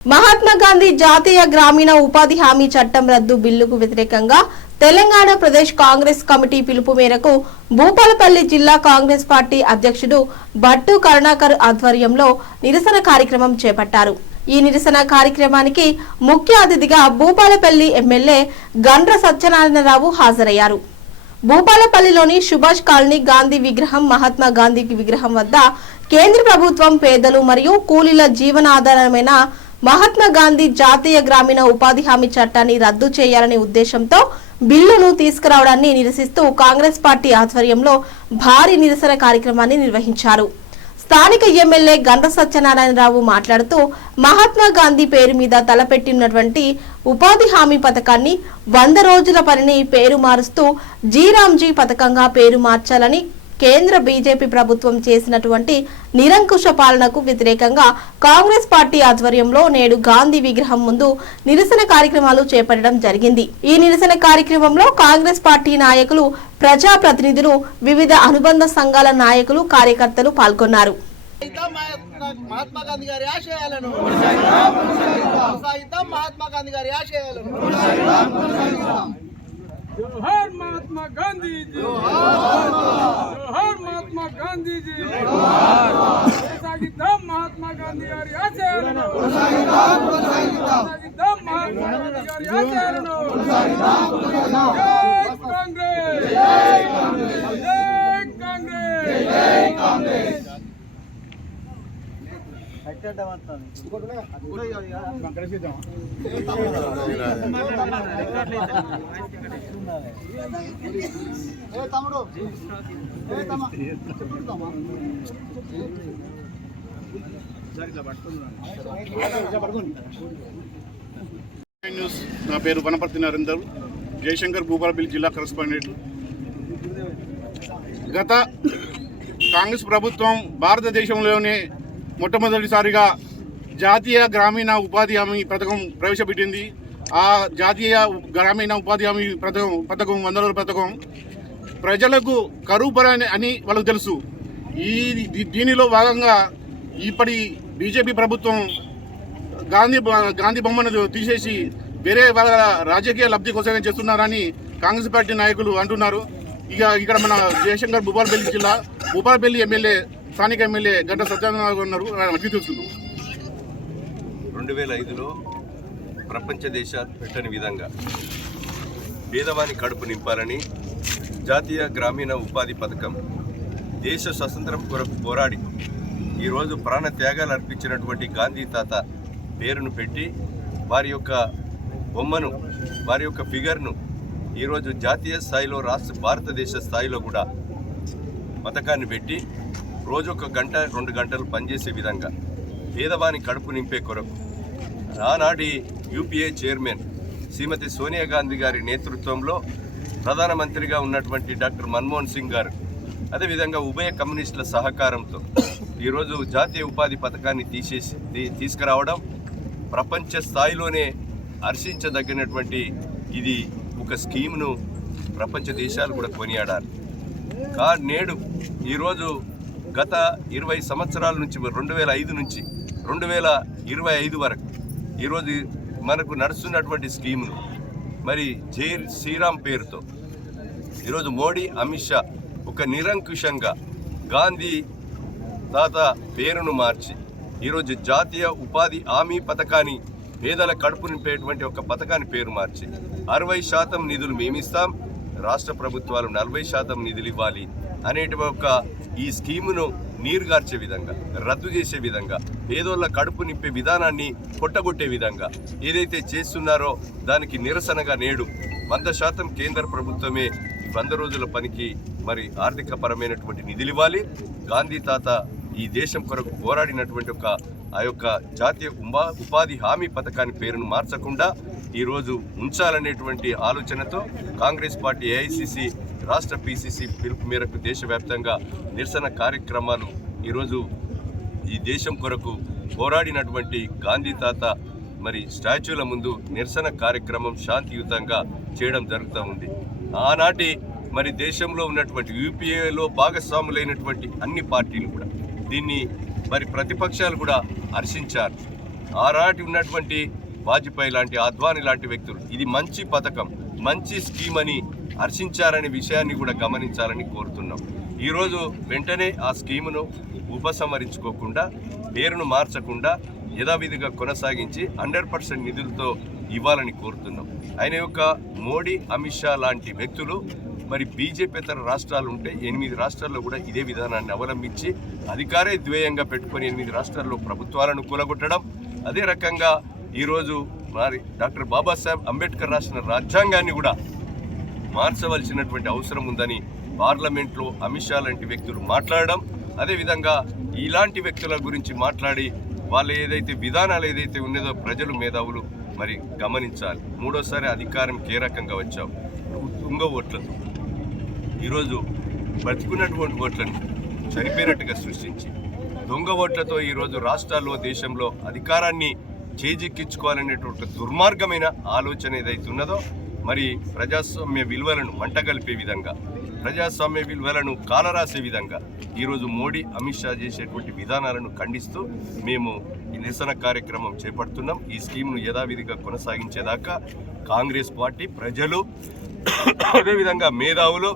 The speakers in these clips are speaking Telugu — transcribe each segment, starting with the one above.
మహాత్మా గాంధీ జాతీయ గ్రామీణ ఉపాధి హామీ చట్టం రద్దు బిల్లుకు వ్యతిరేకంగా తెలంగాణ ప్రదేశ్ కాంగ్రెస్ కమిటీ పిలుపు మేరకు భూపాలపల్లి జిల్లా కాంగ్రెస్ పార్టీ అధ్యక్షుడు భట్టు కరుణాకర్ ఆధ్వర్యంలో నిరసన కార్యక్రమం చేపట్టారు। ఈ నిరసన కార్యక్రమానికి ముఖ్య అతిథిగా భూపాలపల్లి ఎమ్మెల్యే గండ్ర సత్యనారాయణరావు హాజరయ్యారు। భూపాలపల్లిలోని సుభాష్ కాలనీ గాంధీ విగ్రహం మహాత్మా గాంధీ విగ్రహం వద్ద కేంద్ర ప్రభుత్వం పేదలు మరియు కూలీల జీవనాధారమైన మహాత్మా గాంధీ జాతీయ గ్రామీణ ఉపాధి హామీ చట్టాన్ని రద్దు చేయాలనే ఉద్దేశంతో బిల్లును తీసుకురావడాన్ని నిరసిస్తూ కాంగ్రెస్ పార్టీ ఆధ్వర్యంలో భారీ నిరసన కార్యక్రమాన్ని నిర్వహించారు। స్థానిక ఎమ్మెల్యే గండ్ర సత్యనారాయణరావు మాట్లాడుతూ మహాత్మా గాంధీ పేరు మీద తలపెట్టినటువంటి ఉపాధి హామీ పథకాన్ని 100 రోజుల పనిని పేరు మారుస్తూ జీరాంజీ పథకంగా పేరు మార్చాలని కేంద్ర బీజేపీ ప్రభుత్వం చేసినటువంటి నిరంకుశ పాలనకు వ్యతిరేకంగా కాంగ్రెస్ పార్టీ ఆధ్వర్యంలో నేడు గాంధీ విగ్రహం ముందు నిరసన కార్యక్రమాలు చేపట్టడం జరిగింది। ఈ నిరసన కార్యక్రమంలో కాంగ్రెస్ పార్టీ నాయకులు, ప్రజా ప్రతినిధులు, వివిధ అనుబంధ సంఘాల నాయకులు, కార్యకర్తలు పాల్గొన్నారు। మహాత్మా గాంధీ గారి ఆశయాలను మహాత్మా గాంధీ గారి ఆశయాలను जोहार महात्मा गांधी जी, जोहार महात्मा गांधी जी, కొనసాగిద్దాం మహాత్మా గాంధీ గారి ఆశయాలను, కొనసాగిద్దాం మహాత్మా గాంధీ గారి ఆశయాలను। జై కాంగ్రెస్, జై కాంగ్రెస్, జై కాంగ్రెస్। నా పేరు వనపర్తి నరేందర్, జయశంకర్, భూపాలపల్లి జిల్లా కరెస్పాండెంట్। గత కాంగ్రెస్ ప్రభుత్వం భారతదేశంలోనే మొట్టమొదటిసారిగా జాతీయ గ్రామీణ ఉపాధి హామీ పథకం ప్రవేశపెట్టింది। ఆ జాతీయ గ్రామీణ ఉపాధి హామీ పథకం 100 రోజుల పథకం ప్రజలకు కరువు పని అని వాళ్ళకు తెలుసు। దీనిలో భాగంగా ఇప్పటి బీజేపీ ప్రభుత్వం గాంధీ బొమ్మను తీసేసి వేరే వాళ్ళ రాజకీయ లబ్ధి కోసమే చేస్తున్నారని కాంగ్రెస్ పార్టీ నాయకులు అంటున్నారు। ఇక్కడ మన జయశంకర్ భూపాలపల్లి జిల్లా భూపాలపల్లి ఎమ్మెల్యే, స్థానిక ఎమ్మెల్యే గండ్ర సత్యనారాయణ ఉన్నారు, అడిగి తెలుసుకుందాం। 2005లో ప్రపంచ దేశాలు పెట్టని విధంగా పేదవాని కడుపు నింపాలని జాతీయ గ్రామీణ ఉపాధి పథకం దేశ స్వతంత్రం కొరకు పోరాడి ఈరోజు ప్రాణ త్యాగాలు అర్పించినటువంటి గాంధీ తాత పేరును పెట్టి వారి యొక్క బొమ్మను, వారి యొక్క ఫిగర్ను ఈరోజు జాతీయ స్థాయిలో, భారతదేశ స్థాయిలో కూడా పథకాన్ని పెట్టి రోజు 1 గంట 2 గంటలు పనిచేసే విధంగా పేదవాని కడుపు నింపే కొరకు ఆనాటి యూపీఏ చైర్మన్ శ్రీమతి సోనియా గాంధీ గారి నేతృత్వంలో ప్రధానమంత్రిగా ఉన్నటువంటి డాక్టర్ మన్మోహన్ సింగ్ గారు, అదేవిధంగా ఉభయ కమ్యూనిస్టుల సహకారంతో ఈరోజు జాతీయ ఉపాధి పథకాన్ని తీసుకురావడం ప్రపంచ స్థాయిలోనే హర్షించదగినటువంటి ఇది ఒక స్కీమ్ను ప్రపంచ దేశాలు కూడా కొనియాడాలి। నేడు ఈరోజు గత 20 సంవత్సరాల నుంచి 2005 నుంచి 2025 వరకు ఈరోజు మనకు నడుస్తున్నటువంటి స్కీమ్ను మరి జై శ్రీరామ్ పేరుతో ఈరోజు మోడీ, అమిత్ షా ఒక నిరంకుశంగా గాంధీ తాత పేరును మార్చి ఈరోజు జాతీయ ఉపాధి హామీ పథకాన్ని, పేదల కడుపు నింపేటువంటి ఒక పథకాన్ని పేరు మార్చి 60% నిధులు మేమిస్తాం, రాష్ట్ర ప్రభుత్వాలు 40% నిధులు ఇవ్వాలి అనేటువంటి ఒక ఈ స్కీమును నీరుగార్చే విధంగా, రద్దు చేసే విధంగా, పేదోళ్ళ కడుపు నింపే విధానాన్ని కొట్టగొట్టే విధంగా ఏదైతే చేస్తున్నారో దానికి నిరసనగా నేడు 100% కేంద్ర ప్రభుత్వమే 100 రోజుల పనికి మరి ఆర్థికపరమైనటువంటి నిధులు ఇవ్వాలి। గాంధీ తాత ఈ దేశం కొరకు పోరాడినటువంటి ఆ యొక్క జాతీయ ఉపాధి హామీ పథకాన్ని పేరును మార్చకుండా ఈరోజు ఉంచాలనేటువంటి ఆలోచనతో కాంగ్రెస్ పార్టీ ఏఐసిసి రాష్ట్ర పిసిసి పిలుపు మేరకు దేశవ్యాప్తంగా నిరసన కార్యక్రమాలు ఈరోజు ఈ దేశం కొరకు పోరాడినటువంటి గాంధీ తాత మరి స్టాచ్యూల ముందు నిరసన కార్యక్రమం శాంతియుతంగా చేయడం జరుగుతూ ఉంది। ఆనాటి మరి దేశంలో ఉన్నటువంటి యూపీఏలో భాగస్వాములైనటువంటి అన్ని పార్టీలు కూడా దీన్ని మరి ప్రతిపక్షాలు కూడా హర్షించారు। ఆనాటి ఉన్నటువంటి వాజ్పేయి లాంటి, అద్వానీ లాంటి వ్యక్తులు ఇది మంచి పథకం, మంచి స్కీమ్ అని హర్షించారనే విషయాన్ని కూడా గమనించాలని కోరుతున్నాం. ఈరోజు వెంటనే ఆ స్కీమును ఉపసంహరించుకోకుండా, పేరును మార్చకుండా యథావిధిగా కొనసాగించి 100% నిధులతో ఇవ్వాలని కోరుతున్నాం. ఆయన యొక్క మోడీ, అమిత్ షా లాంటి వ్యక్తులు మరి బీజేపీతర రాష్ట్రాలు ఉంటే 8 రాష్ట్రాల్లో కూడా ఇదే విధానాన్ని అవలంబించి అధికారే ద్వేయంగా పెట్టుకొని 8 రాష్ట్రాల్లో ప్రభుత్వాలను కూలగొట్టడం, అదే రకంగా ఈరోజు మరి డాక్టర్ బాబాసాహెబ్ అంబేద్కర్ రాసిన రాజ్యాంగాన్ని కూడా మార్చవలసినటువంటి అవసరం ఉందని పార్లమెంట్లో అమిత్ షా లాంటి వ్యక్తులు మాట్లాడడం, అదేవిధంగా ఇలాంటి వ్యక్తుల గురించి మాట్లాడి వాళ్ళు ఏదైతే విధానాలు ఏదైతే ఉన్నదో ప్రజలు, మేధావులు మరి గమనించాలి. మూడోసారి అధికారంకి ఏ రకంగా వచ్చావు? దొంగ ఓట్లతో ఈరోజు బ్రతికున్నటువంటి ఓట్లను చనిపోయినట్టుగా సృష్టించి, దొంగ ఓట్లతో ఈరోజు రాష్ట్రాల్లో, దేశంలో అధికారాన్ని చేజిక్కించుకోవాలనేటువంటి దుర్మార్గమైన ఆలోచన ఏదైతే ఉన్నదో, మరి ప్రజాస్వామ్య విలువలను మంటగలిపే విధంగా, ప్రజాస్వామ్య విలువలను కాలరాసే విధంగా ఈరోజు మోడీ, అమిత్ షా చేసేటువంటి విధానాలను ఖండిస్తూ మేము ఈ నిరసన కార్యక్రమం చేపడుతున్నాం. ఈ స్కీమ్ను యథావిధిగా కొనసాగించేదాకా కాంగ్రెస్ పార్టీ, ప్రజలు, అదేవిధంగా మేధావులు,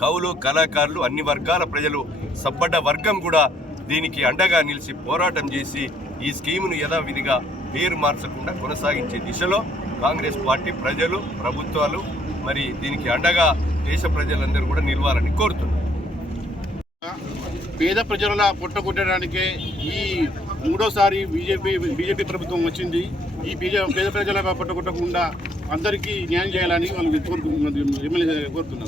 కవులు, కళాకారులు, అన్ని వర్గాల ప్రజలు, సబ్బడ్డ వర్గం కూడా దీనికి అండగా నిలిచి పోరాటం చేసి ఈ స్కీమును యథావిధిగా పేరు మార్చకుండా కొనసాగించే దిశలో కాంగ్రెస్ పార్టీ, ప్రజలు, ప్రభుత్వాలు మరి దీనికి అండగా దేశ ప్రజలందరూ కూడా నిలవాలని కోరుతున్నారు. పేద ప్రజల పొట్టగొట్టడానికే ఈ మూడోసారి బీజేపీ ప్రభుత్వం వచ్చింది. ఈ పేద ప్రజల పొట్టగొట్టకుండా అందరికీ న్యాయం చేయాలని వాళ్ళు కోరుతున్నారు.